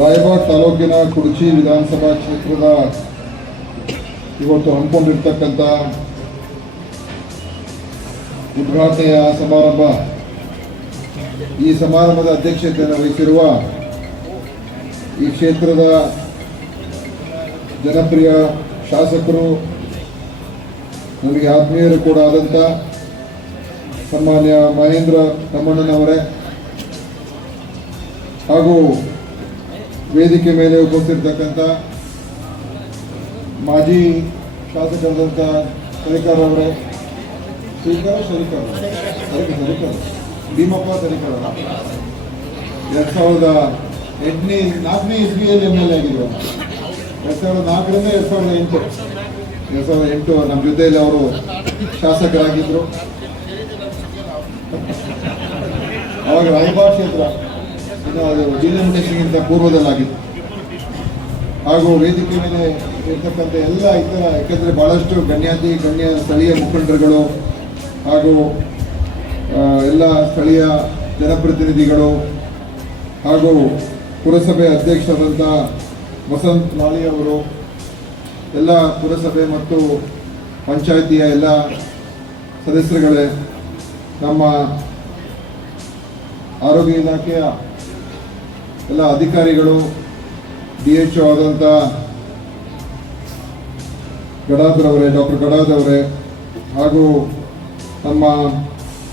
ರಾಯಬಾಗ್ ತಾಲೂಕಿನ ಕುಡಚಿ ವಿಧಾನಸಭಾ ಕ್ಷೇತ್ರದ ಇವತ್ತು ಹಮ್ಮಿಕೊಂಡಿರ್ತಕ್ಕಂಥ ಉದ್ಘಾಟನೆಯ ಸಮಾರಂಭ. ಈ ಸಮಾರಂಭದ ಅಧ್ಯಕ್ಷತೆಯನ್ನು ವಹಿಸಿರುವ ಈ ಕ್ಷೇತ್ರದ ಜನಪ್ರಿಯ ಶಾಸಕರು, ನನಗೆ ಆತ್ಮೀಯರು ಕೂಡ ಆದಂಥ ಸನ್ಮಾನ್ಯ ಮಹೇಂದ್ರ ತಮ್ಮಣ್ಣನವರೇ ಹಾಗೂ ವೇದಿಕೆ ಮೇಲೆ ಉಪಸ್ಥಿರ್ತಕ್ಕಂಥ ಮಾಜಿ ಶಾಸಕರಾದಂಥ ಸರಿಕಾರ ಅವರೇ ಸರಿಕಾರ ಸರಿಕಾರ ಸರಿಕಾರ ಸರಿಕಾರ ಭೀಮಪ್ಪ ಸರಿಕಾರ ಎರಡು ಸಾವಿರದ ಎಂಟನೇ, ನಾಲ್ಕನೇ ಇಸ್ವಿಯಲ್ಲಿ ಎಂ ಎಲ್ ಎ ಆಗಿದ್ರು ಎರಡು ಸಾವಿರದ ನಾಲ್ಕರಿಂದ ಎರಡು ಸಾವಿರದ ಎಂಟು. ಎರಡು ಸಾವಿರದ ಎಂಟು ನಮ್ಮ ಜೊತೆಯಲ್ಲಿ ಅವರು ಶಾಸಕರಾಗಿದ್ದರು ಅವಾಗ ರಾಯಬಾಗ್ ಕ್ಷೇತ್ರ ಇನ್ನು ಅದು ಡಿಲಿಮಿಟೇಷನ್ಗಿಂತ ಪೂರ್ವದಲ್ಲಾಗಿತ್ತು. ಹಾಗೂ ವೇದಿಕೆ ಮೇಲೆ ಇರ್ತಕ್ಕಂಥ ಎಲ್ಲ ಇತರ ಯಾಕೆಂದರೆ ಭಾಳಷ್ಟು ಗಣ್ಯಾತಿ ಗಣ್ಯ ಸ್ಥಳೀಯ ಮುಖಂಡರುಗಳು ಹಾಗೂ ಎಲ್ಲ ಸ್ಥಳೀಯ ಜನಪ್ರತಿನಿಧಿಗಳು ಹಾಗೂ ಪುರಸಭೆ ಅಧ್ಯಕ್ಷರಾದಂಥ ವಸಂತ್ ಮಾಳಿ ಅವರು, ಎಲ್ಲ ಪುರಸಭೆ ಮತ್ತು ಪಂಚಾಯಿತಿಯ ಎಲ್ಲ ಸದಸ್ಯರುಗಳೇ ನಮ್ಮ ಆರೋಗ್ಯ ಇಲಾಖೆಯ ಎಲ್ಲ ಅಧಿಕಾರಿಗಳು, ಡಿ ಎಚ್ ಆದಂಥ ಗಡಾದ್ರವರೇ ಡಾಕ್ಟರ್ ಗಡಾದ್ರವರೇ ಹಾಗೂ ನಮ್ಮ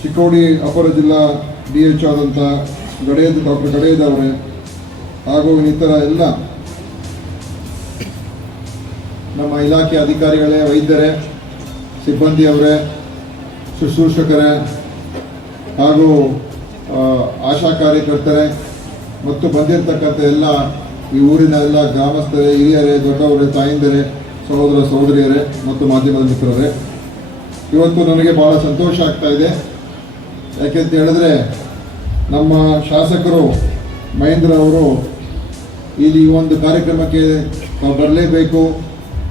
ಚಿಕ್ಕೋಡಿ ಅಪರ ಜಿಲ್ಲಾ ಡಿ ಎಚ್ ಆದಂಥ ಗಡೇದ್, ಡಾಕ್ಟರ್ ಗಡೇದ್ ಅವರೇ, ಹಾಗೂ ಇನ್ನಿತರ ಎಲ್ಲ ನಮ್ಮ ಇಲಾಖೆ ಅಧಿಕಾರಿಗಳೇ, ವೈದ್ಯರೇ ಸಿಬ್ಬಂದಿಯವರೇ ಶುಶ್ರೂಷಕರೇ, ಹಾಗೂ ಆಶಾ ಕಾರ್ಯಕರ್ತರೇ ಮತ್ತು ಬಂದಿರತಕ್ಕಂಥ ಎಲ್ಲ ಈ ಊರಿನ ಎಲ್ಲ ಗ್ರಾಮಸ್ಥರೇ, ಹಿರಿಯರೇ, ದೊಡ್ಡವರೇ, ತಾಯಿಂದರೇ, ಸಹೋದರ ಸಹೋದರಿಯರೇ ಮತ್ತು ಮಾಧ್ಯಮದ ಮಿತ್ರರೇ, ಇವತ್ತು ನನಗೆ ಭಾಳ ಸಂತೋಷ ಆಗ್ತಾ ಇದೆ. ಯಾಕೆಂತ ಹೇಳಿದ್ರೆ ನಮ್ಮ ಶಾಸಕರು ಮಹೇಂದ್ರ ಅವರು ಇಲ್ಲಿ ಈ ಒಂದು ಕಾರ್ಯಕ್ರಮಕ್ಕೆ ತಾವು ಬರಲೇಬೇಕು,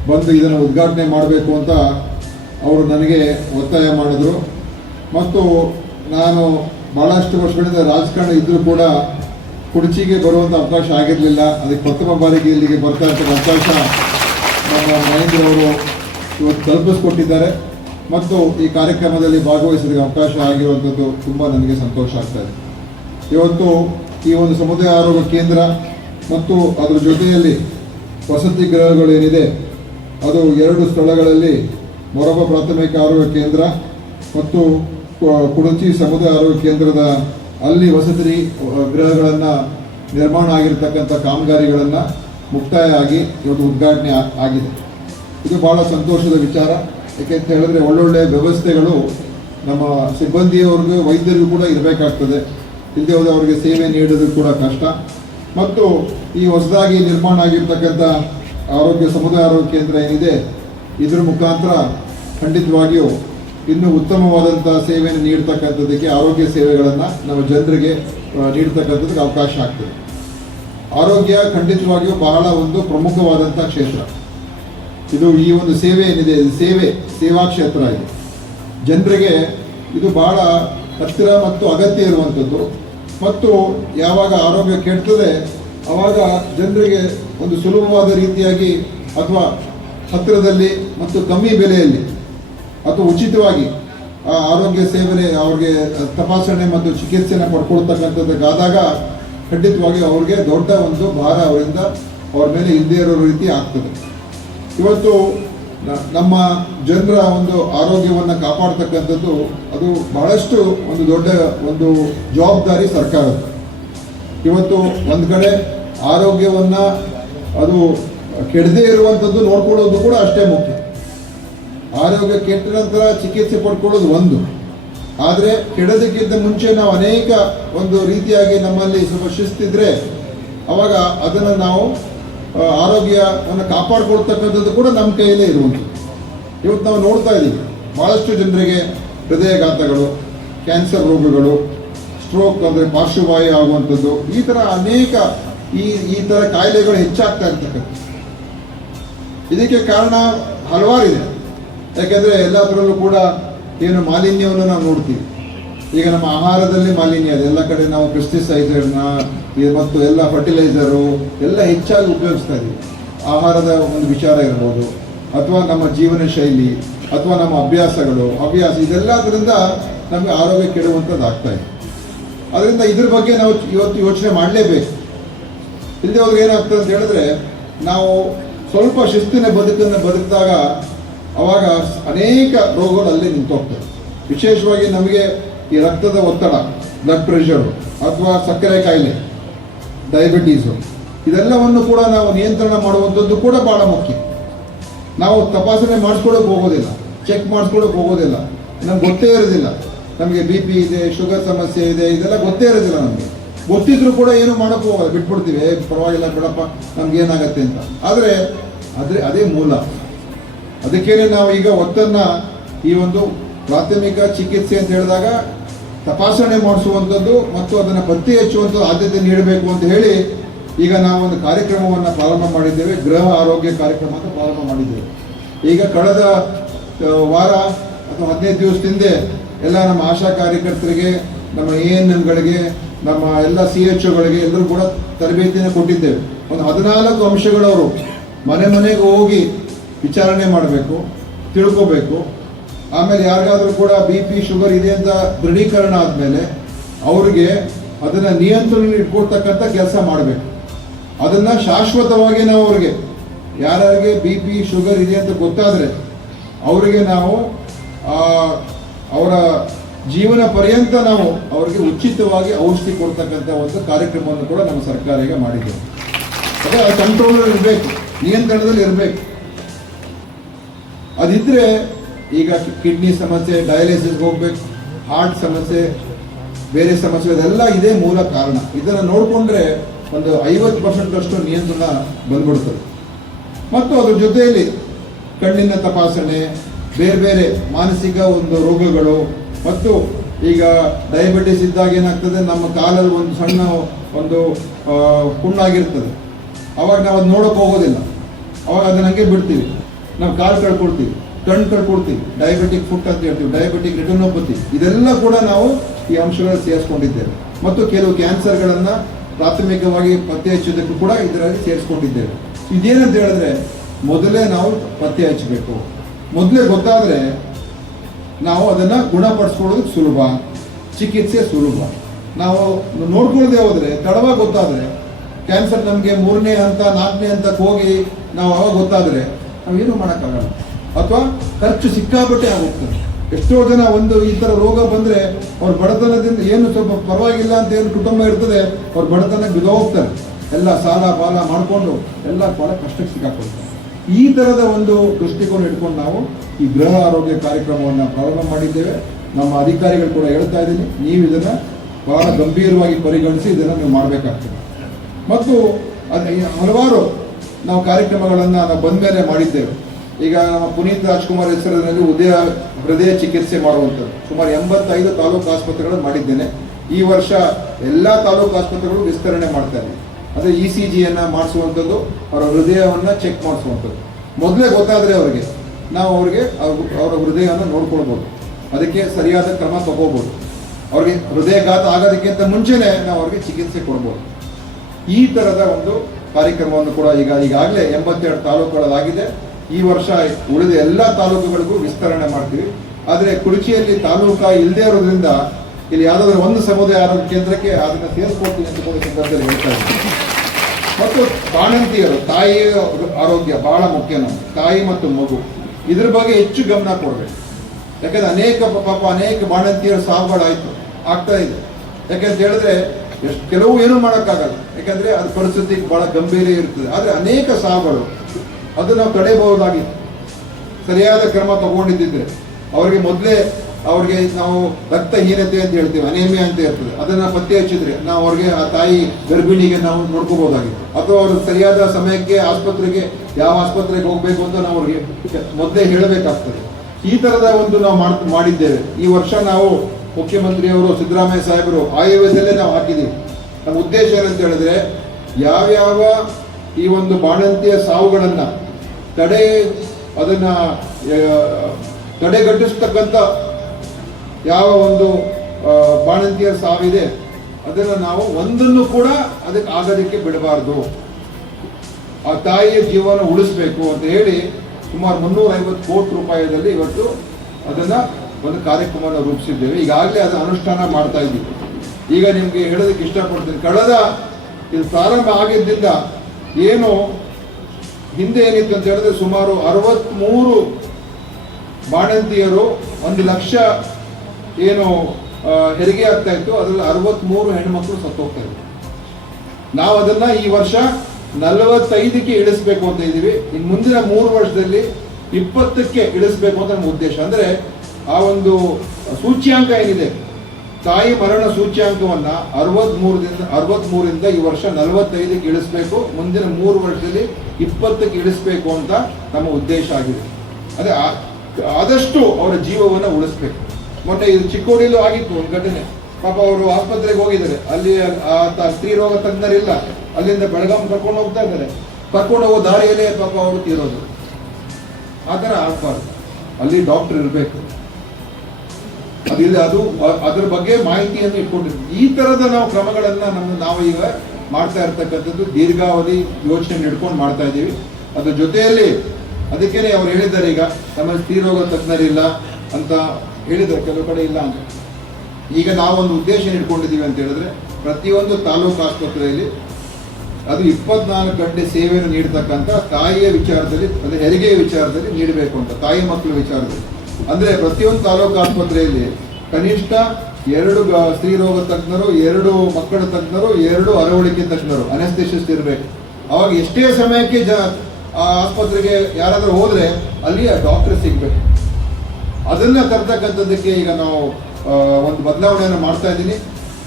ಬಂದು ಇದನ್ನು ಉದ್ಘಾಟನೆ ಮಾಡಬೇಕು ಅಂತ ಅವರು ನನಗೆ ಒತ್ತಾಯ ಮಾಡಿದರು. ಮತ್ತು ನಾನು ಭಾಳಷ್ಟು ವರ್ಷಗಳಿಂದ ರಾಜಕಾರಣ ಇದ್ದರೂ ಕೂಡ ಕುರ್ಚಿಗೆ ಬರುವಂಥ ಅವಕಾಶ ಆಗಿರಲಿಲ್ಲ. ಅದಕ್ಕೆ ಪ್ರಥಮ ಬಾರಿಗೆ ಇಲ್ಲಿಗೆ ಬರ್ತಾ ಇರ್ತಕ್ಕ ಅವಕಾಶ ನಮ್ಮ ಮಹೇಂದ್ರ ಅವರು ಇವತ್ತು ಕಲ್ಪಿಸ್ಕೊಟ್ಟಿದ್ದಾರೆ ಮತ್ತು ಈ ಕಾರ್ಯಕ್ರಮದಲ್ಲಿ ಭಾಗವಹಿಸೋದಕ್ಕೆ ಅವಕಾಶ ಆಗಿರುವಂಥದ್ದು ತುಂಬ ನನಗೆ ಸಂತೋಷ ಆಗ್ತಾ ಇವತ್ತು ಈ ಒಂದು ಸಮುದಾಯ ಆರೋಗ್ಯ ಕೇಂದ್ರ ಮತ್ತು ಅದರ ಜೊತೆಯಲ್ಲಿ ವಸತಿ ಗೃಹಗಳೇನಿದೆ ಅದು ಎರಡು ಸ್ಥಳಗಳಲ್ಲಿ ಮೊರಬ ಪ್ರಾಥಮಿಕ ಆರೋಗ್ಯ ಕೇಂದ್ರ ಮತ್ತು ಕುಡಚಿ ಸಮುದಾಯ ಆರೋಗ್ಯ ಕೇಂದ್ರದ ಅಲ್ಲಿ ವಸತಿ ಗೃಹಗಳನ್ನು ನಿರ್ಮಾಣ ಆಗಿರ್ತಕ್ಕಂಥ ಕಾಮಗಾರಿಗಳನ್ನು ಮುಕ್ತಾಯ ಆಗಿ ಇವತ್ತು ಉದ್ಘಾಟನೆ ಆಗಿದೆ. ಇದು ಭಾಳ ಸಂತೋಷದ ವಿಚಾರ. ಯಾಕೆಂತ ಹೇಳಿದ್ರೆ ಒಳ್ಳೊಳ್ಳೆ ವ್ಯವಸ್ಥೆಗಳು ನಮ್ಮ ಸಿಬ್ಬಂದಿಯವ್ರಿಗೂ, ವೈದ್ಯರಿಗೂ ಕೂಡ ಇರಬೇಕಾಗ್ತದೆ. ಇಲ್ಲದೆ ಹೋದ ಅವರಿಗೆ ಸೇವೆ ನೀಡೋದು ಕೂಡ ಕಷ್ಟ. ಮತ್ತು ಈ ಹೊಸದಾಗಿ ನಿರ್ಮಾಣ ಆಗಿರ್ತಕ್ಕಂಥ ಆರೋಗ್ಯ, ಸಮುದಾಯ ಆರೋಗ್ಯ ಕೇಂದ್ರ ಏನಿದೆ, ಇದರ ಮುಖಾಂತರ ಖಂಡಿತವಾಗಿಯೂ ಇನ್ನೂ ಉತ್ತಮವಾದಂಥ ಸೇವೆಯನ್ನು ನೀಡ್ತಕ್ಕಂಥದ್ದಕ್ಕೆ ಆರೋಗ್ಯ ಸೇವೆಗಳನ್ನು ನಮ್ಮ ಜನರಿಗೆ ನೀಡ್ತಕ್ಕಂಥದ್ದಕ್ಕೆ ಅವಕಾಶ ಆಗ್ತದೆ. ಆರೋಗ್ಯ ಖಂಡಿತವಾಗಿಯೂ ಬಹಳ ಒಂದು ಪ್ರಮುಖವಾದಂಥ ಕ್ಷೇತ್ರ. ಇದು ಈ ಒಂದು ಸೇವೆ ಏನಿದೆ ಸೇವೆ, ಸೇವಾ ಕ್ಷೇತ್ರ ಇದು. ಜನರಿಗೆ ಇದು ಬಹಳ ಹತ್ತಿರ ಮತ್ತು ಅಗತ್ಯ ಇರುವಂಥದ್ದು. ಮತ್ತು ಯಾವಾಗ ಆರೋಗ್ಯ ಕೆಡ್ತದೆ ಆವಾಗ ಜನರಿಗೆ ಒಂದು ಸುಲಭವಾದ ರೀತಿಯಾಗಿ, ಅಥವಾ ಹತ್ತಿರದಲ್ಲಿ ಮತ್ತು ಕಮ್ಮಿ ಬೆಲೆಯಲ್ಲಿ ಅಥವಾ ಉಚಿತವಾಗಿ ಆರೋಗ್ಯ ಸೇವನೆ, ಅವ್ರಿಗೆ ತಪಾಸಣೆ ಮತ್ತು ಚಿಕಿತ್ಸೆನ ಪಡ್ಕೊಳ್ತಕ್ಕಂಥದ್ದಕ್ಕಾದಾಗ ಖಂಡಿತವಾಗಿ ಅವ್ರಿಗೆ ದೊಡ್ಡ ಒಂದು ಭಾರ ಅವರಿಂದ ಅವ್ರ ಮೇಲೆ ಇಲ್ಲದೇ ಇರೋ ರೀತಿ ಆಗ್ತದೆ. ಇವತ್ತು ನಮ್ಮ ಜನರ ಒಂದು ಆರೋಗ್ಯವನ್ನು ಕಾಪಾಡ್ತಕ್ಕಂಥದ್ದು ಅದು ಬಹಳಷ್ಟು ಒಂದು ದೊಡ್ಡ ಒಂದು ಜವಾಬ್ದಾರಿ ಸರ್ಕಾರದ. ಇವತ್ತು ಒಂದು ಕಡೆ ಆರೋಗ್ಯವನ್ನು ಅದು ಕೆಡದೇ ಇರುವಂಥದ್ದು ನೋಡ್ಕೊಳ್ಳೋದು ಕೂಡ ಅಷ್ಟೇ ಮುಖ್ಯ. ಆರೋಗ್ಯ ಕೆಟ್ಟ ನಂತರ ಚಿಕಿತ್ಸೆ ಪಡ್ಕೊಳ್ಳೋದು ಒಂದು. ಆದರೆ ಕೆಡೋದಕ್ಕಿಂತ ಮುಂಚೆ ನಾವು ಅನೇಕ ಒಂದು ರೀತಿಯಾಗಿ ನಮ್ಮಲ್ಲಿ ಸ್ವಲ್ಪ ಶಿಸ್ತಿದ್ರೆ ಅವಾಗ ಅದನ್ನು ನಾವು ಆರೋಗ್ಯವನ್ನು ಕಾಪಾಡ್ಕೊಳ್ತಕ್ಕಂಥದ್ದು ಕೂಡ ನಮ್ಮ ಕೈಯಲ್ಲೇ ಇರುವಂಥದ್ದು. ಇವತ್ತು ನಾವು ನೋಡ್ತಾ ಇದ್ದೀವಿ ಭಾಳಷ್ಟು ಜನರಿಗೆ ಹೃದಯಘಾತಗಳು, ಕ್ಯಾನ್ಸರ್ ರೋಗಗಳು, ಸ್ಟ್ರೋಕ್ ಅಂದರೆ ಪಾರ್ಶ್ವವಾಯು ಆಗುವಂಥದ್ದು, ಈ ಥರ ಅನೇಕ ಈ ಈ ಥರ ಕಾಯಿಲೆಗಳು ಹೆಚ್ಚಾಗ್ತಾ ಇರ್ತಕ್ಕಂಥ ಇದಕ್ಕೆ ಕಾರಣ ಹಲವಾರಿದೆ ಯಾಕೆಂದರೆ ಎಲ್ಲದರಲ್ಲೂ ಕೂಡ ಏನು ಮಾಲಿನ್ಯವನ್ನು ನಾವು ನೋಡ್ತೀವಿ. ಈಗ ನಮ್ಮ ಆಹಾರದಲ್ಲಿ ಮಾಲಿನ್ಯ ಇದೆ. ಎಲ್ಲ ಕಡೆ ನಾವು ಪೆಸ್ಟಿಸೈಸರ್ನ ಮತ್ತು ಎಲ್ಲ ಫರ್ಟಿಲೈಸರು ಎಲ್ಲ ಹೆಚ್ಚಾಗಿ ಉಪಯೋಗಿಸ್ತಾ ಇದ್ದೀವಿ ಆಹಾರದ ಒಂದು ವಿಚಾರ ಇರ್ಬೋದು. ಅಥವಾ ನಮ್ಮ ಜೀವನ ಶೈಲಿ, ಅಥವಾ ನಮ್ಮ ಅಭ್ಯಾಸಗಳು ಅಭ್ಯಾಸ ಇದೆಲ್ಲದರಿಂದ ನಮಗೆ ಆರೋಗ್ಯ ಕೆಡುವಂಥದ್ದು ಆಗ್ತಾ ಇದೆ. ಅದರಿಂದ ಇದ್ರ ಬಗ್ಗೆ ನಾವು ಇವತ್ತು ಯೋಚನೆ ಮಾಡಲೇಬೇಕು. ಇಲ್ಲದೆ ಅವ್ರಿಗೆ ಏನಾಗ್ತದೆ ಅಂತ ಹೇಳಿದ್ರೆ, ನಾವು ಸ್ವಲ್ಪ ಶಿಸ್ತಿನ ಬದುಕನ್ನು ಬದುಕಿದಾಗ ಅವಾಗ ಅನೇಕ ರೋಗಗಳು ಅಲ್ಲಿ ನಿಂತೋಗ್ತವೆ. ವಿಶೇಷವಾಗಿ ನಮಗೆ ಈ ರಕ್ತದ ಒತ್ತಡ ಬ್ಲಡ್ ಪ್ರೆಷರು ಅಥವಾ ಸಕ್ಕರೆ ಕಾಯಿಲೆ ಡಯಾಬಿಟೀಸು ಇದೆಲ್ಲವನ್ನು ಕೂಡ ನಾವು ನಿಯಂತ್ರಣ ಮಾಡುವಂಥದ್ದು ಕೂಡ ಭಾಳ ಮುಖ್ಯ. ನಾವು ತಪಾಸಣೆ ಮಾಡಿಸ್ಕೊಳಕ್ಕೆ ಹೋಗೋದಿಲ್ಲ ಚೆಕ್ ಮಾಡಿಸ್ಕೊಳಕ್ಕೆ ಹೋಗೋದಿಲ್ಲ, ನಮ್ಗೆ ಗೊತ್ತೇ ಇರೋದಿಲ್ಲ. ನಮಗೆ ಬಿ ಪಿ ಇದೆ ಶುಗರ್ ಸಮಸ್ಯೆ ಇದೆ, ಇದೆಲ್ಲ ಗೊತ್ತೇ ಇರೋದಿಲ್ಲ ನಮಗೆ. ಗೊತ್ತಿದ್ರು ಕೂಡ ಏನು ಮಾಡೋಕ್ಕೆ ಹೋಗೋಲ್ಲ, ಬಿಟ್ಬಿಡ್ತೀವಿ ಪರವಾಗಿಲ್ಲ ಬಿಡಪ್ಪ, ನಮ್ಗೆ ಏನಾಗತ್ತೆ ಅಂತ. ಆದರೆ ಆದರೆ ಅದೇ ಮೂಲ. ಅದಕ್ಕೇನೆ ನಾವು ಈಗ ಒತ್ತನ್ನು ಈ ಒಂದು ಪ್ರಾಥಮಿಕ ಚಿಕಿತ್ಸೆ ಅಂತ ಹೇಳಿದಾಗ ತಪಾಸಣೆ ಮಾಡಿಸುವಂಥದ್ದು ಮತ್ತು ಅದನ್ನು ಪತ್ತೆ ಹಚ್ಚುವಂಥದ್ದು ಆದ್ಯತೆ ನೀಡಬೇಕು ಅಂತ ಹೇಳಿ ಈಗ ನಾವು ಒಂದು ಕಾರ್ಯಕ್ರಮವನ್ನು ಪ್ರಾರಂಭ ಮಾಡಿದ್ದೇವೆ, ಗೃಹ ಆರೋಗ್ಯ ಕಾರ್ಯಕ್ರಮ ಅಂತ ಪ್ರಾರಂಭ ಮಾಡಿದ್ದೇವೆ. ಈಗ ಕಳೆದ ವಾರ ಅಥವಾ ಹದಿನೈದು ದಿವಸದಿಂದ ಎಲ್ಲ ನಮ್ಮ ಆಶಾ ಕಾರ್ಯಕರ್ತರಿಗೆ, ನಮ್ಮ ಎ ಎನ್ ಎಂಗಳಿಗೆ ನಮ್ಮ ಎಲ್ಲ ಸಿ ಎಚ್ ಒಗಳಿಗೆ ಎಲ್ಲರೂ ಕೂಡ ತರಬೇತಿಯನ್ನು ಕೊಟ್ಟಿದ್ದೇವೆ. ಒಂದು ಹದಿನಾಲ್ಕು ಅಂಶಗಳವರು ಮನೆ ಮನೆಗೆ ಹೋಗಿ ವಿಚಾರಣೆ ಮಾಡಬೇಕು, ತಿಳ್ಕೋಬೇಕು. ಆಮೇಲೆ ಯಾರಿಗಾದರೂ ಕೂಡ ಬಿ ಪಿ ಶುಗರ್ ಇದೆ ಅಂತ ದೃಢೀಕರಣ ಆದಮೇಲೆ ಅವರಿಗೆ ಅದನ್ನು ನಿಯಂತ್ರಣ ಇಟ್ಕೊಡ್ತಕ್ಕಂಥ ಕೆಲಸ ಮಾಡಬೇಕು. ಅದನ್ನು ಶಾಶ್ವತವಾಗಿ ನಾವು ಅವ್ರಿಗೆ, ಯಾರ್ಯಾರಿಗೆ ಬಿ ಪಿ ಶುಗರ್ ಇದೆ ಅಂತ ಗೊತ್ತಾದರೆ ಅವರಿಗೆ ನಾವು ಅವರ ಜೀವನ ಪರ್ಯಂತ ನಾವು ಅವರಿಗೆ ಉಚಿತವಾಗಿ ಔಷಧಿ ಕೊಡ್ತಕ್ಕಂಥ ಒಂದು ಕಾರ್ಯಕ್ರಮವನ್ನು ಕೂಡ ನಮ್ಮ ಸರ್ಕಾರ ಈಗ ಮಾಡಿದೆ. ಅದೇ ಕಂಟ್ರೋಲ್ ಇರಬೇಕು, ನಿಯಂತ್ರಣದಲ್ಲಿ ಇರಬೇಕು. ಅದಿದ್ರೆ ಈಗ ಕಿಡ್ನಿ ಸಮಸ್ಯೆ ಡಯಾಲಿಸಿಸ್ ಹೋಗ್ಬೇಕು ಹಾರ್ಟ್ ಸಮಸ್ಯೆ, ಬೇರೆ ಸಮಸ್ಯೆ ಅದೆಲ್ಲ ಇದೇ ಮೂಲ ಕಾರಣ. ಇದನ್ನು ನೋಡಿಕೊಂಡ್ರೆ ಒಂದು ಐವತ್ತು ಪರ್ಸೆಂಟ್ ಅಷ್ಟು ನಿಯಂತ್ರಣ ಬಂದ್ಬಿಡ್ತದೆ. ಮತ್ತು ಅದ್ರ ಜೊತೆಯಲ್ಲಿ ಕಣ್ಣಿನ ತಪಾಸಣೆ, ಬೇರೆ ಬೇರೆ ಮಾನಸಿಕ ಒಂದು ರೋಗಗಳು, ಮತ್ತು ಈಗ ಡಯಾಬಿಟಿಸ್ ಇದ್ದಾಗ ಏನಾಗ್ತದೆ, ನಮ್ಮ ಕಾಲಲ್ಲಿ ಒಂದು ಸಣ್ಣ ಒಂದು ಹುಣ್ಣಾಗಿರ್ತದೆ ಅವಾಗ ನಾವು ಅದು ನೋಡೋಕೆ ಹೋಗೋದಿಲ್ಲ. ಅವಾಗ ಅದನ್ನ ಹಂಗೆ ಬಿಡ್ತೀವಿ. ನಾವು ಕಾಲು ಕಳ್ಕೊಡ್ತೀವಿ ಕಣ್ಣು ಕಳ್ಕೊಡ್ತೀವಿ ಡಯಾಬಿಟಿಕ್ ಫುಟ್ ಅಂತ ಹೇಳ್ತೀವಿ ಡಯಾಬಿಟಿಕ್ ರೆಟಿನೋಪತಿ ಇದೆಲ್ಲ ಕೂಡ ನಾವು ಈ ಅಂಶಗಳನ್ನು ಸೇರಿಸ್ಕೊಂಡಿದ್ದೇವೆ. ಮತ್ತು ಕೆಲವು ಕ್ಯಾನ್ಸರ್ಗಳನ್ನು ಪ್ರಾಥಮಿಕವಾಗಿ ಪತ್ತೆ ಹಚ್ಚೋದಕ್ಕೂ ಕೂಡ ಇದರಲ್ಲಿ ಸೇರಿಸ್ಕೊಂಡಿದ್ದೇವೆ. ಇದೇನಂತ ಹೇಳಿದ್ರೆ, ಮೊದಲೇ ನಾವು ಪತ್ತೆ ಹಚ್ಚಬೇಕು ಮೊದಲೇ ಗೊತ್ತಾದರೆ ನಾವು ಅದನ್ನು ಗುಣಪಡಿಸ್ಕೊಳ್ಳೋದು ಸುಲಭ, ಚಿಕಿತ್ಸೆ ಸುಲಭ. ನಾವು ನೋಡ್ಕೊಳ್ಳದೆ ಹೋದರೆ, ತಡವಾಗಿ ಗೊತ್ತಾದರೆ ಕ್ಯಾನ್ಸರ್ ನಮಗೆ ಮೂರನೇ ಹಂತ, ನಾಲ್ಕನೇ ಹಂತಕ್ಕೆ ಹೋಗಿ ನಾವು ಅವಾಗ ಗೊತ್ತಾದರೆ ನಾವೇನು ಮಾಡೋಕ್ಕಾಗಲ್ಲ. ಅಥವಾ ಖರ್ಚು ಸಿಕ್ಕಾಪಟ್ಟೆ ಆಗುತ್ತೆ. ಎಷ್ಟೋ ಜನ ಒಂದು ಈ ಥರ ರೋಗ ಬಂದರೆ ಅವ್ರ ಬಡತನದಿಂದ ಏನು ಸ್ವಲ್ಪ ಪರವಾಗಿಲ್ಲ ಅಂತ ಏನು ಕುಟುಂಬ ಇರ್ತದೆ, ಅವ್ರ ಬಡತನಕ್ಕೆ ಬಿದ್ದೋಗ್ತಾರೆ ಎಲ್ಲ ಸಾಲ ಬಾಲ ಮಾಡಿಕೊಂಡು ಎಲ್ಲ ಭಾಳ ಕಷ್ಟಕ್ಕೆ ಸಿಕ್ಕಾಕೊಳ್ತಾರೆ. ಈ ಥರದ ಒಂದು ದೃಷ್ಟಿಕೋನ ಇಟ್ಕೊಂಡು ನಾವು ಈ ಗೃಹ ಆರೋಗ್ಯ ಕಾರ್ಯಕ್ರಮವನ್ನು ಪ್ರಾರಂಭ ಮಾಡಿದ್ದೇವೆ. ನಮ್ಮ ಅಧಿಕಾರಿಗಳು ಕೂಡ ಹೇಳ್ತಾ ಇದ್ದೀನಿ, ನೀವು ಇದನ್ನು ಬಹಳ ಗಂಭೀರವಾಗಿ ಪರಿಗಣಿಸಿ ಇದನ್ನು ನೀವು ಮಾಡಬೇಕಾಗ್ತದೆ. ಮತ್ತು ಅದೇ ಹಲವಾರು ನಾವು ಕಾರ್ಯಕ್ರಮಗಳನ್ನು ನಾವು ಬಂದ ಮೇಲೆ ಮಾಡಿದ್ದೇವೆ. ಈಗ ನಮ್ಮ ಪುನೀತ್ ರಾಜ್ಕುಮಾರ್ ಹೆಸರಿನಲ್ಲಿ ಉದಯ ಹೃದಯ ಚಿಕಿತ್ಸೆ ಮಾಡುವಂಥದ್ದು. ಸುಮಾರು ಎಂಬತ್ತೈದು ತಾಲೂಕು ಆಸ್ಪತ್ರೆಗಳನ್ನು ಮಾಡಿದ್ದೇನೆ. ಈ ವರ್ಷ ಎಲ್ಲ ತಾಲೂಕು ಆಸ್ಪತ್ರೆಗಳು ವಿಸ್ತರಣೆ ಮಾಡ್ತಾ ಇದ್ದೀವಿ ಅಂದರೆ ಇ ಸಿ ಜಿಯನ್ನು ಮಾಡಿಸುವಂಥದ್ದು, ಅವರ ಹೃದಯವನ್ನು ಚೆಕ್ ಮಾಡಿಸುವಂಥದ್ದು. ಮೊದಲೇ ಗೊತ್ತಾದರೆ ಅವರಿಗೆ, ನಾವು ಅವರಿಗೆ ಅವ್ರ- ಅವರ ಹೃದಯವನ್ನು ನೋಡ್ಕೊಳ್ಬೋದು. ಅದಕ್ಕೆ ಸರಿಯಾದ ಕ್ರಮ ತಗೋಬೋದು. ಅವ್ರಿಗೆ ಹೃದಯಘಾತ ಆಗೋದಕ್ಕಿಂತ ಮುಂಚೆನೇ ನಾವು ಅವ್ರಿಗೆ ಚಿಕಿತ್ಸೆ ಕೊಡ್ಬೋದು. ಈ ಥರದ ಒಂದು ಕಾರ್ಯಕ್ರಮವನ್ನು ಕೂಡ ಈಗ ಈಗಾಗಲೇ ಎಂಬತ್ತೆರಡು ತಾಲೂಕುಗಳಾಗಿದೆ ಈ ವರ್ಷ ಉಳಿದ ಎಲ್ಲ ತಾಲೂಕುಗಳಿಗೂ ವಿಸ್ತರಣೆ ಮಾಡ್ತೀವಿ. ಆದರೆ ಕುರುಚಿಯಲ್ಲಿ ತಾಲೂಕು ಇಲ್ಲದೇ ಇರೋದ್ರಿಂದ ಇಲ್ಲಿ ಯಾವುದಾದ್ರೂ ಒಂದು ಸಮುದಾಯ ಆರೋಗ್ಯ ಕೇಂದ್ರಕ್ಕೆ ಅದನ್ನು ಸೇರಿಸ್ಕೊಡ್ತೀನಿ ಅಂತ ಸಂದರ್ಭದಲ್ಲಿ ಹೇಳ್ತಾ ಇದ್ದೀನಿ. ಮತ್ತು ಬಾಣಂತಿಯರು ತಾಯಿಯ ಆರೋಗ್ಯ ಬಹಳ ಮುಖ್ಯ ನಮ್ಮ ತಾಯಿ ಮತ್ತು ಮಗು. ಇದ್ರ ಬಗ್ಗೆ ಹೆಚ್ಚು ಗಮನ ಕೊಡಬೇಕು. ಯಾಕಂದ್ರೆ ಅನೇಕ ಪಾಪ ಅನೇಕ ಬಾಣಂತಿಯರು ಸಾವುಗಳಾಯ್ತು. ಆಗ್ತಾ ಇದೆ. ಯಾಕೆಂತ ಹೇಳಿದ್ರೆ ಎಷ್ಟು ಕೆಲವು ಏನೂ ಮಾಡೋಕ್ಕಾಗಲ್ಲ. ಯಾಕಂದ್ರೆ ಅದು ಪರಿಸ್ಥಿತಿ ಬಹಳ ಗಂಭೀರ ಇರ್ತದೆ. ಆದರೆ ಅನೇಕ ಸಾವುಗಳು ಅದು ನಾವು ತಡೆಯಬಹುದಾಗಿತ್ತು ಸರಿಯಾದ ಕ್ರಮ ತಗೊಂಡಿದ್ದಿದ್ರೆ ಅವರಿಗೆ ಮೊದಲೇ ಅವ್ರಿಗೆ ನಾವು ರಕ್ತಹೀನತೆ ಅಂತ ಹೇಳ್ತೀವಿ ಅನೇಮಿಯಾ ಅಂತ ಇರ್ತದೆ. ಅದನ್ನ ಪತ್ತೆ ಹಚ್ಚಿದ್ರೆ ನಾವು ಅವ್ರಿಗೆ ಆ ತಾಯಿ ಗರ್ಭಿಣಿಗೆ ನಾವು ನೋಡ್ಕೋಬಹುದಾಗಿತ್ತು. ಅಥವಾ ಅವರು ಸರಿಯಾದ ಸಮಯಕ್ಕೆ ಆಸ್ಪತ್ರೆಗೆ, ಯಾವ ಆಸ್ಪತ್ರೆಗೆ ಹೋಗಬೇಕು ಅಂತ ನಾವು ಅವ್ರಿಗೆ ಮೊದಲೇ ಹೇಳಬೇಕಾಗ್ತದೆ. ಈ ತರದ ಒಂದು ನಾವು ಮಾಡ್, ಮಾಡಿದ್ದೇವೆ. ಈ ವರ್ಷ ನಾವು ಮುಖ್ಯಮಂತ್ರಿಯವರು ಸಿದ್ದರಾಮಯ್ಯ ಸಾಹೇಬರು ಆಯವ್ಯದಲ್ಲೇ ನಾವು ಹಾಕಿದ್ದೀವಿ. ನಮ್ಮ ಉದ್ದೇಶ ಏನಂತ ಹೇಳಿದ್ರೆ ಯಾವ್ಯಾವ ಈ ಒಂದು ಬಾಣಂತಿಯ ಸಾವುಗಳನ್ನು ತಡೆ, ಅದನ್ನು ತಡೆಗಟ್ಟಿಸ್ತಕ್ಕಂಥ ಯಾವ ಒಂದು ಬಾಣಂತಿಯ ಸಾವಿದೆ, ಅದನ್ನು ನಾವು ಒಂದನ್ನು ಕೂಡ ಅದಕ್ಕೆ ಆಗೋದಕ್ಕೆ ಬಿಡಬಾರ್ದು. ಆ ತಾಯಿಯ ಜೀವನ ಉಳಿಸ್ಬೇಕು ಅಂತ ಹೇಳಿ ಸುಮಾರು ಮುನ್ನೂರ ಐವತ್ತು ಕೋಟಿ ರೂಪಾಯಿದಲ್ಲಿ ಇವತ್ತು ಅದನ್ನ ಒಂದು ಕಾರ್ಯಕ್ರಮವನ್ನು ರೂಪಿಸಿದ್ದೇವೆ. ಈಗಾಗಲೇ ಅದು ಅನುಷ್ಠಾನ ಮಾಡ್ತಾ ಇದ್ದೀವಿ. ಈಗ ನಿಮಗೆ ಹೇಳೋದಕ್ಕೆ ಇಷ್ಟಪಡ್ತೀನಿ. ಕಳೆದ ಇದು ಪ್ರಾರಂಭ ಆಗಿದ್ದರಿಂದ ಏನು ಹಿಂದೆ ಏನಿತ್ತು ಅಂತ ಹೇಳಿದ್ರೆ ಸುಮಾರು ಅರವತ್ತ್ಮೂರು ಬಾಣಂತಿಯರು ಒಂದು ಲಕ್ಷ ಏನು ಹೆರಿಗೆ ಆಗ್ತಾ ಇತ್ತು. ಅದರಲ್ಲಿ ಅರವತ್ತ್ಮೂರು ಹೆಣ್ಮಕ್ಳು ಸತ್ತೋಗ್ತಾ ಇದ್ರು. ನಾವು ಅದನ್ನ ಈ ವರ್ಷ ನಲವತ್ತೈದಕ್ಕೆ ಇಳಿಸ್ಬೇಕು ಅಂತ ಇದ್ದೀವಿ. ಇನ್ನು ಮುಂದಿನ ಮೂರು ವರ್ಷದಲ್ಲಿ ಇಪ್ಪತ್ತಕ್ಕೆ ಇಳಿಸ್ಬೇಕು ಅಂತ ನಮ್ಮ ಉದ್ದೇಶ. ಅಂದ್ರೆ ಆ ಒಂದು ಸೂಚ್ಯಾಂಕ ಏನಿದೆ? ತಾಯಿ ಮರಣ ಸೂಚ್ಯಾಂಕವನ್ನ ಅರವತ್ಮೂರದಿಂದ ಅರವತ್ತ್ಮೂರಿಂದ ಈ ವರ್ಷ ನಲವತ್ತೈದಕ್ಕೆ ಇಳಿಸ್ಬೇಕು, ಮುಂದಿನ ಮೂರು ವರ್ಷದಲ್ಲಿ ಇಪ್ಪತ್ತಕ್ಕೆ ಇಳಿಸ್ಬೇಕು ಅಂತ ನಮ್ಮ ಉದ್ದೇಶ ಆಗಿದೆ. ಅದೇ ಆದಷ್ಟು ಅವರ ಜೀವವನ್ನು ಉಳಿಸ್ಬೇಕು. ಮೊನ್ನೆ ಇದು ಚಿಕ್ಕೋಡಿಯಲ್ಲೂ ಆಗಿತ್ತು ಒಂದು ಘಟನೆ. ಪಾಪ ಅವರು ಆಸ್ಪತ್ರೆಗೆ ಹೋಗಿದ್ದಾರೆ. ಅಲ್ಲಿ ಆ ಸ್ತ್ರೀ ರೋಗ ತಜ್ಞರಿಲ್ಲ. ಅಲ್ಲಿಂದ ಬೆಳಗಾಂ ಕರ್ಕೊಂಡು ಹೋಗ್ತಾ ಇದ್ದಾರೆ. ಕರ್ಕೊಂಡು ಹೋಗೋ ದಾರಿಯಲ್ಲೇ ಪಾಪ ಅವರು ತೀರೋದು. ಆ ಥರ ಆಗಬಾರ್ದು. ಅಲ್ಲಿ ಡಾಕ್ಟರ್ ಇರಬೇಕು. ಅದಿಲ್ಲ, ಅದು ಅದ್ರ ಬಗ್ಗೆ ಮಾಹಿತಿಯನ್ನು ಇಟ್ಕೊಂಡಿದ್ವಿ. ಈ ತರದ ನಾವು ಕ್ರಮಗಳನ್ನು ನಮ್ಮ ನಾವು ಈಗ ಮಾಡ್ತಾ ಇರ್ತಕ್ಕಂಥದ್ದು ದೀರ್ಘಾವಧಿ ಯೋಚನೆ ಇಟ್ಕೊಂಡು ಮಾಡ್ತಾ ಇದ್ದೀವಿ. ಅದ್ರ ಜೊತೆಯಲ್ಲಿ ಅದಕ್ಕೇನೆ ಅವ್ರು ಹೇಳಿದ್ದಾರೆ ಈಗ ನಮ್ಮ ಸ್ತ್ರೀರೋಗ ತಜ್ಞರಿಲ್ಲ ಅಂತ ಹೇಳಿದ್ದಾರೆ, ಕೆಲವು ಕಡೆ ಇಲ್ಲ ಅಂತ. ಈಗ ನಾವೊಂದು ಉದ್ದೇಶ ಇಟ್ಕೊಂಡಿದ್ದೀವಿ ಅಂತ ಹೇಳಿದ್ರೆ, ಪ್ರತಿಯೊಂದು ತಾಲೂಕು ಆಸ್ಪತ್ರೆಯಲ್ಲಿ ಅದು ಇಪ್ಪತ್ನಾಲ್ಕು ಗಂಟೆ ಸೇವೆಯನ್ನು ನೀಡತಕ್ಕಂಥ ತಾಯಿಯ ವಿಚಾರದಲ್ಲಿ ಅಂದರೆ ಹೆರಿಗೆಯ ವಿಚಾರದಲ್ಲಿ ನೀಡಬೇಕು ಅಂತ, ತಾಯಿ ಮಕ್ಕಳ ವಿಚಾರದಲ್ಲಿ. ಅಂದ್ರೆ ಪ್ರತಿಯೊಂದು ತಾಲೂಕು ಆಸ್ಪತ್ರೆಯಲ್ಲಿ ಕನಿಷ್ಠ ಎರಡು ಸ್ತ್ರೀ ರೋಗ ತಜ್ಞರು, ಎರಡು ಮಕ್ಕಳ ತಜ್ಞರು, ಎರಡು ಅರವಳಿಕೆ ತಜ್ಞರು ಅನೆಸ್ಥೆಸಿಸ್ಟ್ ಇರಬೇಕು. ಅವಾಗ ಎಷ್ಟೇ ಸಮಯಕ್ಕೆ ಜ ಆಸ್ಪತ್ರೆಗೆ ಯಾರಾದರೂ ಹೋದ್ರೆ ಅಲ್ಲಿ ಡಾಕ್ಟರ್ ಸಿಗ್ಬೇಕು. ಅದನ್ನ ತರ್ತಕ್ಕಂಥದ್ದಕ್ಕೆ ಈಗ ನಾವು ಒಂದು ಬದಲಾವಣೆಯನ್ನು ಮಾಡ್ತಾ ಇದ್ದೀನಿ.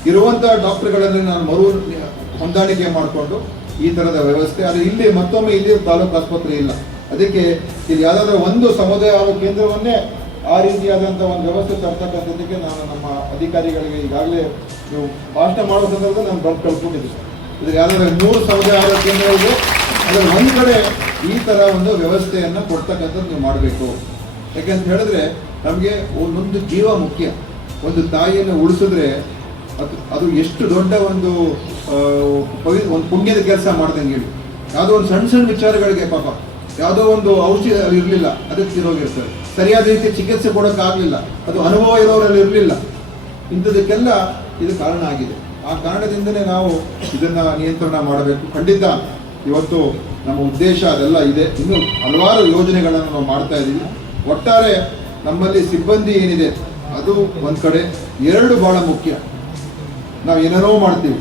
ಇರುವಂತಹ ಡಾಕ್ಟರ್ಗಳಲ್ಲಿ ನಾನು ಮರು ಹೊಂದಾಣಿಕೆ ಮಾಡಿಕೊಂಡು ಈ ತರದ ವ್ಯವಸ್ಥೆ ಆದರೆ ಇಲ್ಲಿ ಮತ್ತೊಮ್ಮೆ ಇಲ್ಲಿ ತಾಲೂಕು ಆಸ್ಪತ್ರೆ ಇಲ್ಲ. ಅದಕ್ಕೆ ಇಲ್ಲಿ ಯಾವುದಾದ್ರೂ ಒಂದು ಸಮುದಾಯ ಕೇಂದ್ರವನ್ನೇ ಆ ರೀತಿಯಾದಂಥ ಒಂದು ವ್ಯವಸ್ಥೆ ತರ್ತಕ್ಕಂಥದ್ದಕ್ಕೆ ನಾನು ನಮ್ಮ ಅಧಿಕಾರಿಗಳಿಗೆ ಈಗಾಗಲೇ ನೀವು ಭಾಷಣ ಮಾಡೋ ಸಂದರ್ಭದಲ್ಲಿ ನಾನು ಬಂದು ಕಳ್ಕೊಂಡಿದ್ದೆ ಇದಕ್ಕೆ ಯಾವ್ದಾದ್ರು ಮೂರು ಸಮುದಾಯ ಆರೋಗ್ಯ ಕೇಂದ್ರಗಳಿಗೆ ಅದರ ಒಂದು ಕಡೆ ಈ ತರ ಒಂದು ವ್ಯವಸ್ಥೆಯನ್ನು ಕೊಡ್ತಕ್ಕಂಥದ್ದು ನೀವು ಮಾಡಬೇಕು. ಯಾಕೆಂತ ಹೇಳಿದ್ರೆ ನಮಗೆ ಒಂದೊಂದು ಜೀವ ಮುಖ್ಯ. ಒಂದು ತಾಯಿಯನ್ನು ಉಳಿಸಿದ್ರೆ ಅದು ಅದು ಎಷ್ಟು ದೊಡ್ಡ ಒಂದು ಪವಿ- ಒಂದು ಪುಣ್ಯದ ಕೆಲಸ ಮಾಡ್ದಂಗೆ ಹೇಳಿ. ಯಾವುದೋ ಒಂದು ಸಣ್ಣ ಸಣ್ಣ ವಿಚಾರಗಳಿಗೆ ಪಾಪ, ಯಾವುದೋ ಒಂದು ಔಷಧಿ ಇರಲಿಲ್ಲ, ಅದಕ್ಕೆ ತಿರೋಗಿರ್ತಾರೆ. ಸರಿಯಾದ ರೀತಿ ಚಿಕಿತ್ಸೆ ಕೊಡೋಕ್ಕಾಗಲಿಲ್ಲ ಅದು ಅನುಭವ ಇರೋರಲ್ಲಿ ಇರಲಿಲ್ಲ. ಇಂಥದಕ್ಕೆಲ್ಲ ಇದು ಕಾರಣ ಆಗಿದೆ. ಆ ಕಾರಣದಿಂದಲೇ ನಾವು ಇದನ್ನು ನಿಯಂತ್ರಣ ಮಾಡಬೇಕು. ಖಂಡಿತ ಇವತ್ತು ನಮ್ಮ ಉದ್ದೇಶ ಅದೆಲ್ಲ ಇದೆ. ಇನ್ನು ಹಲವಾರು ಯೋಜನೆಗಳನ್ನು ನಾವು ಮಾಡ್ತಾ ಇದ್ದೀವಿ ಒಟ್ಟಾರೆ ನಮ್ಮಲ್ಲಿ ಸಿಬ್ಬಂದಿ ಏನಿದೆ, ಅದು ಒಂದು ಕಡೆ ಎರಡು ಬಹಳ ಮುಖ್ಯ. ನಾವು ಏನೇನೋ ಮಾಡ್ತೀವಿ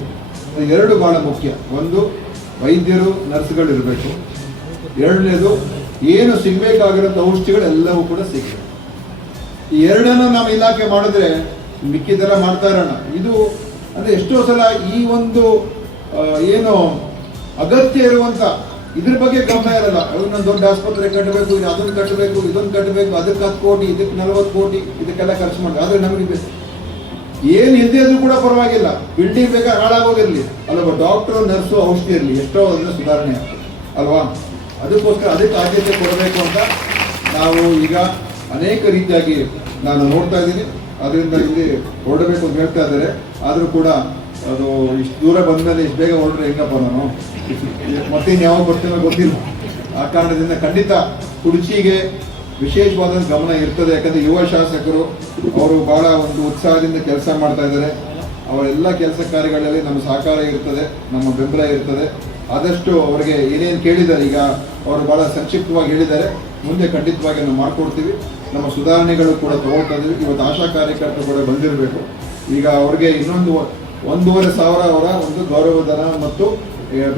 ಎರಡು ಬಹಳ ಮುಖ್ಯ. ಒಂದು ವೈದ್ಯರು ನರ್ಸ್ಗಳು ಇರಬೇಕು ಎರಡನೇದು ಏನು ಸಿಗ್ಬೇಕಾಗಿರೋ ಔಷಧಿಗಳು ಎಲ್ಲವೂ ಕೂಡ ಸಿಗಬೇಕು ಈ ಎರಡನ್ನು ನಾವು ಇಲಾಖೆ ಮಾಡಿದ್ರೆ ಮಿಕ್ಕಿದೆಲ್ಲ ಮಾಡ್ತಾ ಇರೋಣ. ಇದು ಅಂದ್ರೆ ಎಷ್ಟೋ ಸಲ ಈ ಒಂದು ಏನು ಅಗತ್ಯ ಇರುವಂತ ಇದ್ರ ಬಗ್ಗೆ ಗಮನ ಇರಲ್ಲ. ಅದನ್ನ ದೊಡ್ಡ ಆಸ್ಪತ್ರೆ ಕಟ್ಟಬೇಕು, ಇದು ಅದನ್ನ ಕಟ್ಟಬೇಕು, ಇದನ್ನ ಕಟ್ಟಬೇಕು, ಅದಕ್ಕೆ ಹತ್ತು ಕೋಟಿ, ಇದಕ್ಕೆ ನಲವತ್ತು ಕೋಟಿ, ಇದಕ್ಕೆಲ್ಲ ಖರ್ಚು ಮಾಡಿ ಆದರೆ ನಮಗೆ ಏನು ಇಲ್ಲದೆ ಇದ್ರೂ ಕೂಡ ಪರವಾಗಿಲ್ಲ. ಬಿಲ್ಡಿಂಗ್ ಬೇಕಾದ್ರೆ ಹಾಳಾಗೋಗಿರಲಿ ಅಲ್ಲ ಡಾಕ್ಟರ್ ನರ್ಸು ಔಷಧಿ ಇರಲಿ. ಎಷ್ಟೋ ಅದನ್ನ ಸುಧಾರಣೆ ಆಗ್ತದೆ. ಅಲ್ವಾ? ಅದಕ್ಕೋಸ್ಕರ ಅದಕ್ಕೆ ಆದ್ಯತೆ ಕೊಡಬೇಕು ಅಂತ ನಾವು ಈಗ ಅನೇಕ ರೀತಿಯಾಗಿ ನಾನು ನೋಡ್ತಾ ಇದ್ದೀನಿ. ಅದರಿಂದ ಇಲ್ಲಿ ಹೊರಡಬೇಕು ಅಂತ ಹೇಳ್ತಾ ಇದ್ದಾರೆ. ಆದರೂ ಕೂಡ ಅದು ಇಷ್ಟು ದೂರ ಬಂದಮೇಲೆ ಇಷ್ಟು ಬೇಗ ಹೊರಡ್ರೆ ಹೆಂಗಪ್ಪ ನಾನು? ಮತ್ತೆ ಯಾವಾಗ ಬರ್ತೀನೋ ಗೊತ್ತಿಲ್ಲ. ಆ ಕಾರಣದಿಂದ ಖಂಡಿತ ಕುರ್ಚಿಗೆ ವಿಶೇಷವಾದ ಗಮನ ಇರ್ತದೆ. ಯಾಕಂದರೆ ಯುವ ಶಾಸಕರು ಅವರು ಬಹಳ ಒಂದು ಉತ್ಸಾಹದಿಂದ ಕೆಲಸ ಮಾಡ್ತಾ ಇದ್ದಾರೆ. ಅವರೆಲ್ಲ ಕೆಲಸ ಕಾರ್ಯಗಳಲ್ಲಿ ನಮ್ಮ ಸಹಕಾರ ಇರ್ತದೆ, ನಮ್ಮ ಬೆಂಬಲ ಇರ್ತದೆ. ಆದಷ್ಟು ಅವರಿಗೆ ಏನೇನು ಕೇಳಿದ್ದಾರೆ ಈಗ ಅವರು ಬಹಳ ಸಂಕ್ಷಿಪ್ತವಾಗಿ ಹೇಳಿದ್ದಾರೆ. ಮುಂದೆ ಖಂಡಿತವಾಗಿ ನಾವು ಮಾಡಿಕೊಡ್ತೀವಿ. ನಮ್ಮ ಸುಧಾರಣೆಗಳು ಕೂಡ ತಗೊಳ್ತಾ ಇವತ್ತು ಆಶಾ ಕಾರ್ಯಕರ್ತರು ಕೂಡ ಬಂದಿರಬೇಕು. ಈಗ ಅವ್ರಿಗೆ ಇನ್ನೊಂದು ಒಂದೂವರೆ ಸಾವಿರ ಅವರ ಒಂದು ಗೌರವಧನ ಮತ್ತು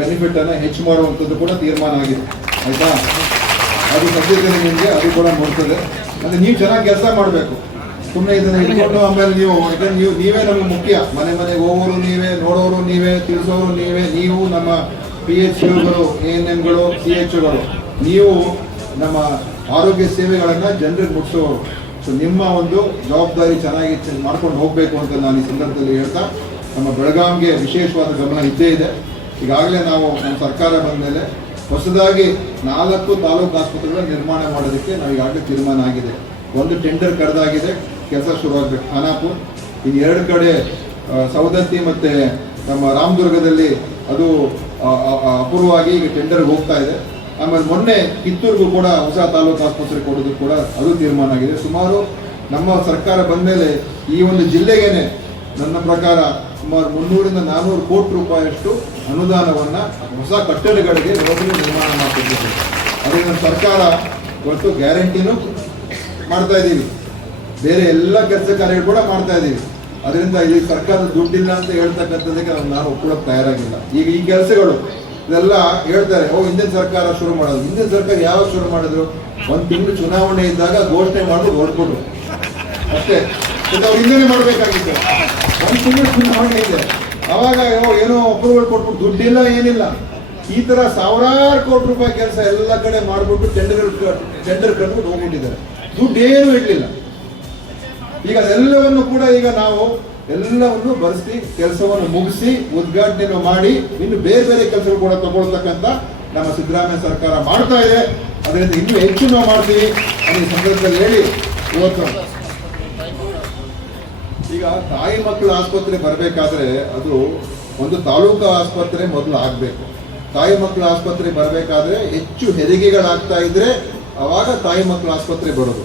ಬೆನಿಫಿಟ್ ಅನ್ನು ಹೆಚ್ಚು ಮಾಡುವಂಥದ್ದು ಕೂಡ ತೀರ್ಮಾನ ಆಗಿದೆ. ಆಯ್ತಾ? ಅದು ಸದ್ಯದಲ್ಲಿ ನಿಮಗೆ, ಅದು ಕೂಡ ನೋಡ್ತದೆ. ಮತ್ತೆ ನೀವು ಚೆನ್ನಾಗಿ ಕೆಲಸ ಮಾಡಬೇಕು. ಸುಮ್ಮನೆ ಇದನ್ನು ಇಟ್ಕೊಂಡು ಆಮೇಲೆ ನೀವು ನೀವು, ನೀವೇ ನಮ್ಗೆ ಮುಖ್ಯ. ಮನೆ ಮನೆಗೆ ಹೋಗೋರು ನೀವೇ, ನೋಡೋರು ನೀವೇ, ತಿಳಿಸೋರು ನೀವೇ, ನೀವು ನಮ್ಮ ಪಿ ಎಚ್ ಯುಗಳು ಎ ಎನ್ ಎಂಗಳು ಸಿ ಎಚ್ ಯುಗಳು ನೀವು ನಮ್ಮ ಆರೋಗ್ಯ ಸೇವೆಗಳನ್ನು ಜನರಿಗೆ ಮುಟ್ಟಿಸೋರು ಸೊ ನಿಮ್ಮ ಒಂದು ಜವಾಬ್ದಾರಿ ಚೆನ್ನಾಗಿ ಮಾಡ್ಕೊಂಡು ಹೋಗಬೇಕು ಅಂತ ನಾನು ಈ ಸಂದರ್ಭದಲ್ಲಿ ಹೇಳ್ತಾ, ನಮ್ಮ ಬೆಳಗಾವಿಗೆ ವಿಶೇಷವಾದ ಗಮನ ಇದ್ದೇ ಇದೆ. ಈಗಾಗಲೇ ನಾವು ನಮ್ಮ ಸರ್ಕಾರ ಬಂದ ಮೇಲೆ ಹೊಸದಾಗಿ ನಾಲ್ಕು ತಾಲೂಕು ಆಸ್ಪತ್ರೆಗಳ ನಿರ್ಮಾಣ ಮಾಡೋದಕ್ಕೆ ನಾವು ಈಗಾಗಲೇ ತೀರ್ಮಾನ ಆಗಿದೆ. ಒಂದು ಟೆಂಡರ್ ಕರೆದಾಗಿದೆ ಕೆಲಸ ಶುರುವಾಗಬೇಕು. ಖಾನಾಪುರ್, ಇನ್ನು ಎರಡು ಕಡೆ ಸವದತ್ತಿ ಮತ್ತು ನಮ್ಮ ರಾಮದುರ್ಗದಲ್ಲಿ ಅದು ಅಪೂರ್ವವಾಗಿ ಈಗ ಟೆಂಡರ್ಗೆ ಹೋಗ್ತಾ ಇದೆ. ಆಮೇಲೆ ಮೊನ್ನೆ ಕಿತ್ತೂರಿಗೂ ಕೂಡ ಹೊಸ ತಾಲೂಕು ಆಸ್ಪತ್ರೆ ಕೊಡೋದು ಕೂಡ ಅದು ತೀರ್ಮಾನ ಆಗಿದೆ. ಸುಮಾರು ನಮ್ಮ ಸರ್ಕಾರ ಬಂದ ಮೇಲೆ ಈ ಒಂದು ಜಿಲ್ಲೆಗೇನೆ ನನ್ನ ಪ್ರಕಾರ ಸುಮಾರು ಮುನ್ನೂರಿಂದ ನಾನ್ನೂರು ಕೋಟಿ ರೂಪಾಯಿಯಷ್ಟು ಅನುದಾನವನ್ನು ಹೊಸ ಕಟ್ಟಡಗಳಿಗೆ ರೋಗಿಗೆ ನಿರ್ಮಾಣ ಮಾಡ್ತಿದ್ದೀವಿ. ಅದೇ ನಮ್ಮ ಸರ್ಕಾರ ಇವತ್ತು ಗ್ಯಾರಂಟಿನೂ ಮಾಡ್ತಾ ಇದ್ದೀವಿ. ಬೇರೆ ಎಲ್ಲ ಕೆಲಸ ಕಾರ್ಯಗಳು ಕೂಡ ಮಾಡ್ತಾ ಇದ್ದೀವಿ. ಅದರಿಂದ ಈ ಸರ್ಕಾರ ದುಡ್ಡಿಲ್ಲ ಅಂತ ಹೇಳ್ತಕ್ಕಂಥದ್ದಕ್ಕೆ ನಾವು ಒಪ್ಕೊಳ್ಳೋಕೆ ತಯಾರಾಗಿಲ್ಲ. ಈಗ ಈ ಕೆಲಸಗಳು, ಇದೆಲ್ಲ ಹೇಳ್ತಾರೆ, ಓ, ಹಿಂದಿನ ಸರ್ಕಾರ ಶುರು ಮಾಡೋದು. ಹಿಂದಿನ ಸರ್ಕಾರ ಯಾವಾಗ ಶುರು ಮಾಡಿದ್ರು? ಒಂದು ತಿಂಗಳು ಚುನಾವಣೆ ಇದ್ದಾಗ ಘೋಷಣೆ ಮಾಡೋದು ಹೊರಟ್ಬಿಟ್ರು. ಅಷ್ಟೇ ಅವ್ರು ಹಿಂದೆನೇ ಮಾಡಬೇಕಾಗಿತ್ತು. ಒಂದು ತಿಂಗಳು ಚುನಾವಣೆ ಇದೆ. ಅವಾಗ ಏನೋ ಅಪ್ರೂವಲ್ ಕೊಟ್ಬಿಟ್ಟು ದುಡ್ಡಿಲ್ಲ, ಏನಿಲ್ಲ. ಈ ತರ ಸಾವಿರಾರು ಕೋಟಿ ರೂಪಾಯಿ ಕೆಲಸ ಎಲ್ಲ ಕಡೆ ಮಾಡ್ಬಿಟ್ಟು ಟೆಂಡರ್ ಟೆಂಡರ್ ಕಟ್ಬಿಟ್ಟು ಹೋಗ್ಬಿಟ್ಟಿದ್ದಾರೆ. ದುಡ್ಡು ಏನು ಇಡ್ಲಿಲ್ಲ ಈಗ ಅದೆಲ್ಲವನ್ನು ಕೂಡ ಈಗ ನಾವು ಎಲ್ಲವನ್ನು ಬರೆಸಿ ಕೆಲಸವನ್ನು ಮುಗಿಸಿ ಉದ್ಘಾಟನೆ ಮಾಡಿ ಇನ್ನು ಬೇರೆ ಬೇರೆ ಕೆಲಸಗಳು ಕೂಡ ತಗೊಳ್ತಕ್ಕಂಥ ನಮ್ಮ ಸಿದ್ದರಾಮಯ್ಯ ಸರ್ಕಾರ ಮಾಡ್ತಾ ಇದೆ. ಅದರಿಂದ ಇನ್ನೂ ಹೆಚ್ಚು ನಾವು ಮಾಡ್ತೀವಿ. ಅನ್ನೋ ಸಂದರ್ಭದಲ್ಲಿ ಹೇಳಿ, ಇವತ್ತು. ಈಗ ತಾಯಿ ಮಕ್ಕಳ ಆಸ್ಪತ್ರೆ ಬರಬೇಕಾದ್ರೆ ಅದು ಒಂದು ತಾಲೂಕು ಆಸ್ಪತ್ರೆ ಮೊದಲು ಆಗಬೇಕು. ತಾಯಿ ಮಕ್ಕಳ ಆಸ್ಪತ್ರೆ ಬರಬೇಕಾದ್ರೆ ಹೆಚ್ಚು ಹೆರಿಗೆಗಳಾಗ್ತಾ ಇದ್ರೆ ಅವಾಗ ತಾಯಿ ಮಕ್ಕಳ ಆಸ್ಪತ್ರೆ ಬರೋದು.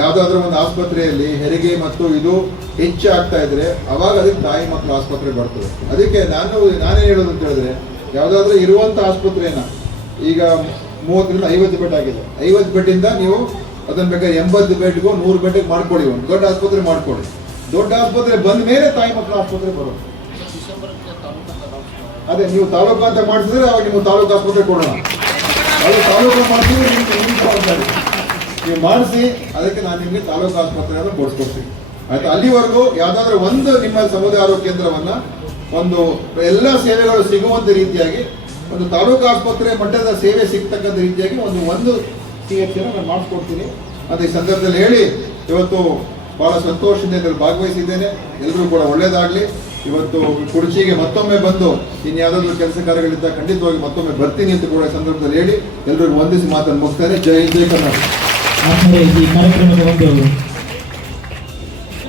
ಯಾವುದಾದ್ರೂ ಒಂದು ಆಸ್ಪತ್ರೆಯಲ್ಲಿ ಹೆರಿಗೆ ಮತ್ತು ಇದು ಹೆಚ್ಚು ಆಗ್ತಾ ಇದ್ರೆ ಅವಾಗ ಅದಕ್ಕೆ ತಾಯಿ ಮಕ್ಕಳು ಆಸ್ಪತ್ರೆ ಬರ್ತದೆ. ಅದಕ್ಕೆ ನಾನು ನಾನೇನು ಹೇಳೋದು ಅಂತ ಹೇಳಿದ್ರೆ, ಯಾವುದಾದ್ರೂ ಇರುವಂಥ ಆಸ್ಪತ್ರೆನ, ಈಗ ಮೂವತ್ತರಿಂದ ಐವತ್ತು ಬೆಡ್ ಆಗಿದೆ. ಐವತ್ತು ಬೆಡ್ಡಿಂದ ನೀವು ಅದನ್ನ ಬೇಕಾದ್ರೆ ಎಂಬತ್ತು ಬೆಡ್ಗೂ ನೂರು ಬೆಡ್ಗೆ ಮಾಡ್ಕೊಳ್ಳಿ ಒಂದು. ದೊಡ್ಡ ಆಸ್ಪತ್ರೆ ಮಾಡ್ಕೊಳ್ಳಿ ದೊಡ್ಡ ಆಸ್ಪತ್ರೆ ಬಂದ ಮೇಲೆ ತಾಯಿ ಮಕ್ಕಳು ಆಸ್ಪತ್ರೆ ಬರೋದು. ಅದೇ, ನೀವು ತಾಲೂಕು ಅಂತ ಮಾಡಿಸಿದ್ರೆ ಅವಾಗ ನೀವು ತಾಲೂಕು ಆಸ್ಪತ್ರೆ ಕೊಡೋಣ. ಅದು ತಾಲೂಕು ಮಾಡಿಸಿದ್ರೆ ನಿಮ್ಗೆ ನೀವು ಮಾಡಿಸಿ, ಅದಕ್ಕೆ ನಾನು ನಿಮಗೆ ತಾಲೂಕು ಆಸ್ಪತ್ರೆಯನ್ನು ಕೊಡಿಸ್ಕೊಡ್ತೀನಿ. ಆಯ್ತು? ಅಲ್ಲಿವರೆಗೂ ಯಾವ್ದಾದ್ರು ಒಂದು ನಿಮ್ಮ ಸಮುದಾಯ ಆರೋಗ್ಯ ಕೇಂದ್ರವನ್ನ ಒಂದು ಎಲ್ಲ ಸೇವೆಗಳು ಸಿಗುವಂತ ರೀತಿಯಾಗಿ, ಒಂದು ತಾಲೂಕು ಆಸ್ಪತ್ರೆ ಮಟ್ಟದ ಸೇವೆ ಸಿಗ್ತಕ್ಕಂಥ ರೀತಿಯಾಗಿ ಒಂದು ಒಂದು ಸಿ ಎಚ್ ನಾನು ಮಾಡಿಸ್ಕೊಡ್ತೀನಿ. ಅಂತ ಈ ಸಂದರ್ಭದಲ್ಲಿ ಹೇಳಿ, ಇವತ್ತು ಬಹಳ ಸಂತೋಷದಿಂದ ಇದರಲ್ಲಿ ಭಾಗವಹಿಸಿದ್ದೇನೆ. ಎಲ್ಲರೂ ಕೂಡ ಒಳ್ಳೇದಾಗ್ಲಿ. ಇವತ್ತು ಕುರ್ಚಿಗೆ ಮತ್ತೊಮ್ಮೆ ಬಂದು, ಇನ್ ಯಾವ್ದಾದ್ರು ಕೆಲಸ ಕಾರ್ಯಗಳಿಂದ ಖಂಡಿತವಾಗಿ ಮತ್ತೊಮ್ಮೆ ಬರ್ತೀನಿ ಅಂತ ಕೂಡ ಸಂದರ್ಭದಲ್ಲಿ ಹೇಳಿ ಎಲ್ಲರಿಗೂ ವಂದಿಸಿ ಮಾತನ್ನು ಮುಗ್ತಾರೆ ಜೈ ಜೈ ಕರ್ನಾಟಕ ಆದ್ಮೇಲೆ ಈ ಕಾರ್ಯಕ್ರಮದ ಒಂದು